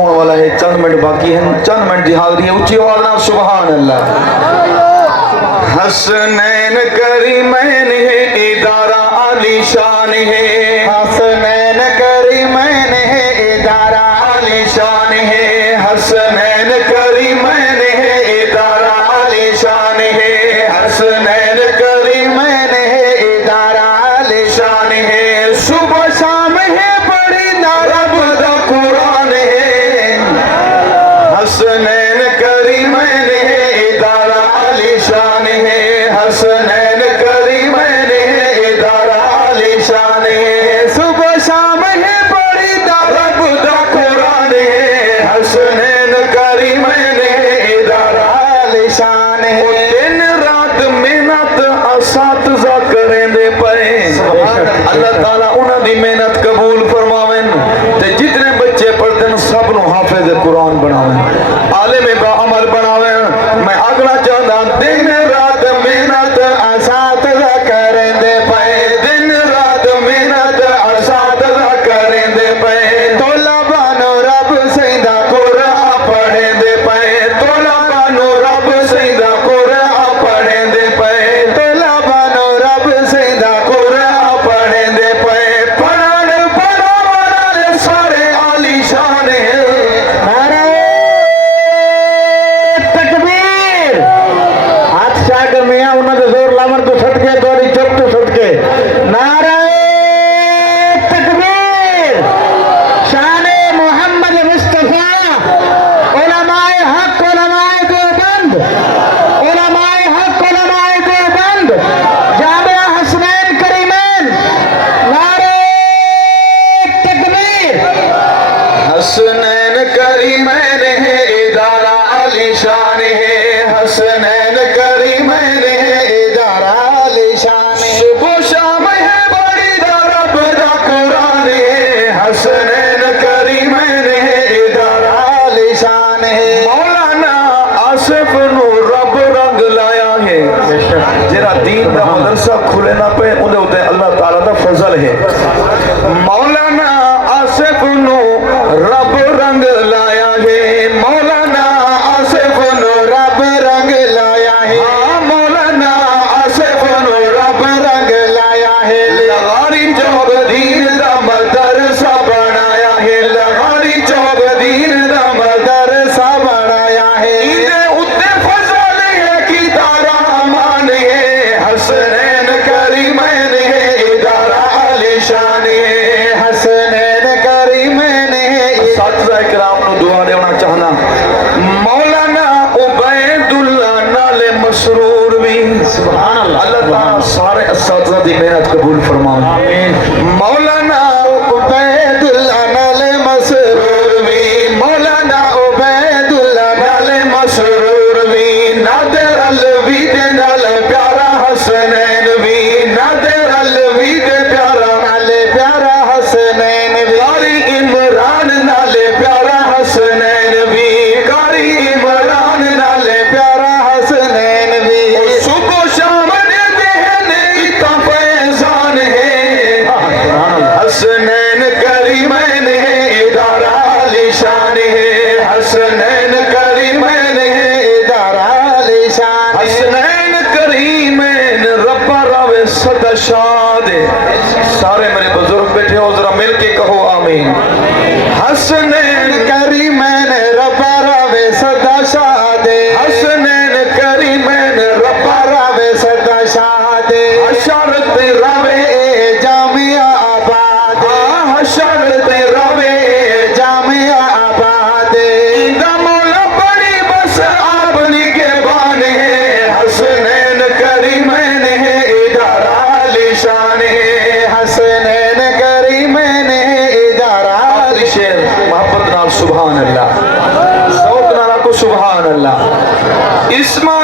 होने वाला है, चंद मिनट बाकी है, चंद मिनट की हाजिरी है। उच्ची आवाज नाल सुभान अल्लाह। हसनैन करीमैन है, इदारा आलीशान है। हसनैन करीमैन है, इदारा आलीशान है। हसनैन करीमैन है, इदारा आलीशान है। हसनैन करीमैन है, इदारा आलीशान है। सुबह शाम है बड़ी रब दा कुरान है। हसनैन करीमैन है, इदारा आलीशान है। हसनैन करीमैन है, इदारा आलीशान है। सुबह शाम है बड़ी रब दा कुरान है। हसनैन करीमैन है, इदारा आलीशान है। दिन रात मेहनत असातिज़ा करेंदे पे अल्लाह ताला उन्हां दी मेहनत कबूल फरमावेन ते जितने बच्चे पढ़ते सब नु हाफिज कुरान बनावेन, आलिम बाअमल बनावेन। मैं अगला चाहता दिन रात मेहनत असातिज़ा करेंदे पे, दिन रात मेहनत असातिज़ा करेंदे पे। तोलबा नु रब सैदा कुरान पढ़ेंदे पे, तोलबा नु रब सैदा कुरान पढ़ेंदे पे, तोलबा नु रब सैदा कुरान पढ़ेंदे पे। पढ़न पढ़ावन सारे आलीशान है। नारे तकबीर। हाथ शागर मियां उन्होंने जोर लावन तो सदके दौड़ी चुप तो सदके। नारे तकबीर। शाने मोहम्मद मुस्तफा। उलमाए हक, उलमाए देवबंद, उलमाए हक, उलमाए देवबंद, जामिया हसनैन करीमैन। नारे तकबीर। हसनैन करीमैन है, इदारा आलीशान है। हसनैन करीमैन है, इदारा आलीशान है। सुबह शाम है बड़ी रब दा कुरान है। हसनैन करीमैन है, इदारा आलीशान है। मौलाना आसिफ नु रब रंग लाया है। जेरा दीन दा मदरसा खुले ना पे उदे उते अल्लाह ताला दा फजल है। मौलाना आसिफ नु रब रंग लाया है। मौलाना आसिफ नु रब रंग लाया है। हाँ, मौलाना आसिफ नु रब रंग लाया है। लगारी चौबदीन दा मदरसा बनाया है। लगारी चौबदीन दा मदरसा बनाया है। इदे उत्ते फजल है कि दारा अमान है। हसनैन करीमैन है, इदारा आलीशान है। हसनैन करीमैन है। साथिया किराम नु दुआ देना चाहना। मौलाना उबैदुल्लाह नाले मसरूर भी सुभान अल्लाह। अल्लाह ताला सारे असातिज़ा दी मेहनत कबूल फरमाए। आमीन। मौलाना उबैदुल्लाह नाले मसरूर भी, मौलाना उबैदुल्लाह नाले मसरूर भी। नादिर अलवी दे नाल प्यारा हसनैन भी, नादिर अलवी दे प्यारा नाले प्यारा हसनैन भी। कारी इमरान नाले प्यारा हसनैन भी, कारी इमरान नाले प्यारा हसनैन भी। सुबह शाम दे देहन इता फैजान है। हसनैन करीमैन है, इदारा आलीशान है। हसनैन करीमैन है, इदारा आलीशान है। हसनैन करीमैन रब्बा रावे सदा शाद। सारे मेरे बुजुर्ग बैठे हो, जरा मिल के कहो आमीन। हसनैन करीमैन रब्बा रावे सदा शाद। हसनैन करीमैन रब्बा रावे सदा शाद। हशरत रवे जामिया आबाद। हशरत रवे जामिया आबाद। इंदा मौला बड़ी बस आपनी के बान है। हसनैन करीमैन है, इदारा आलीशान है। हसनैन करीमैन है, इदारा शेर मोहब्बत नाल सुभान अल्लाह। सौत नाल को सुभान अल्लाह। इस्मा